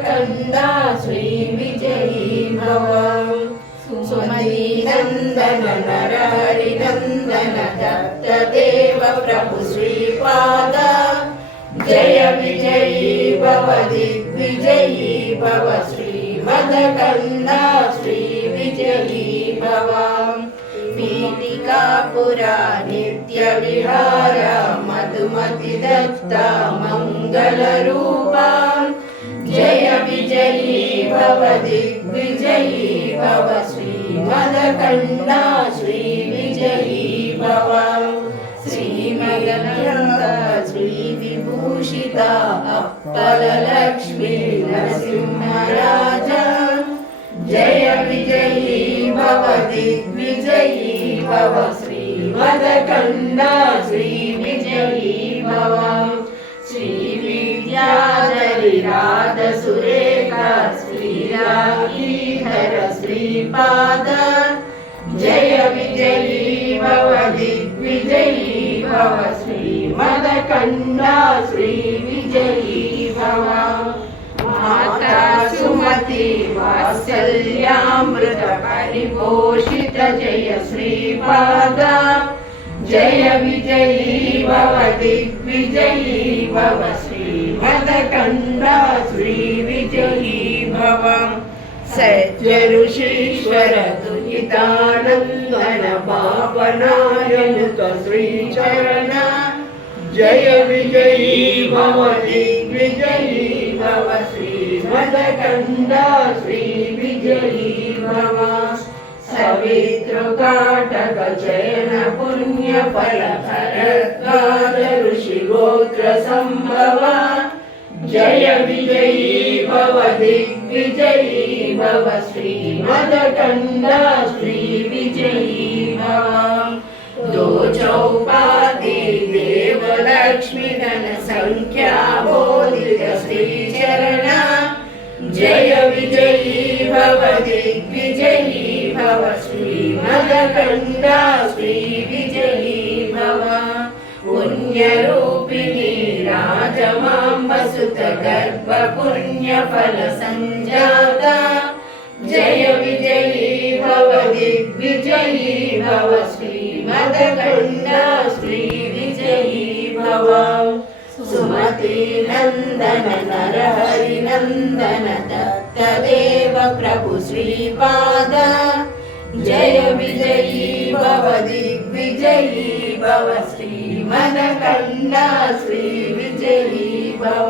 मदकन्दा श्रीविजयी भव। सुमतीनन्दन नरहरिनन्दन दत्तदेव प्रभु श्रीपाद जय विजयी भव दिग्विजयी भव श्रीमदकन्दा श्रीविजयी भव। पीठिकापुरा नित्यविहार मधुमतिदत्ता मङ्गलरूपा जय विजयी भव दिग्विजयी भव श्रीमदकन्दा श्रीविजयी भव। श्रीमदनन्दा श्रीविभूषिता अप्पलक्ष्मी नरसिंहराजा जय विजयी भव दिग्विजयी भव श्रीमदकन्दा श्रीविजयी भव। श्रीविद्याधरी राधसुरेखा श्रीरागीधर श्रीपाद जय विजयी भव दिग्विजयी भव श्रीमदकन्दा श्रीविजयी भव। माता सुमति वात्सल्यामृत परिपोषित जय श्रीपाद जय विजयी भव दिग्विजयी भव श्रीमदकन्दा श्रीविजयी भव। सत्य ऋषीश्वर दुहितानन्दन पावनायनुत श्रीचरण जय विजयी भव दिग्विजयी भव श्रीमदकन्दा श्रीविजयी भव। सवितृकाटक चयन पुण्य फल भरद्वाज ऋषिगोत्र संभव जय विजयी भव दिग्विजयी भव श्रीमदकन्दा श्रीविजयी भव। दो चौपाती देवलक्ष्मी धन संख्या बोधित श्रीचरण जय विजयी भव दिग्विजयी भव श्रीमदकन्दा श्रीविजयी भव। पुण्यरूपिणी राजमाम्बसुत गर्भ पुण्य फल संजाता जय विजयी भव दिग्विजयी भव श्रीमदकन्दा श्रीविजयी भव। सुमती नन्दन नरहरिनन्दन दत्तदेव प्रभु श्रीपाद जय विजयी भव दिग्विजयी भव श्रीमदकन्दा श्रीविजयी भव।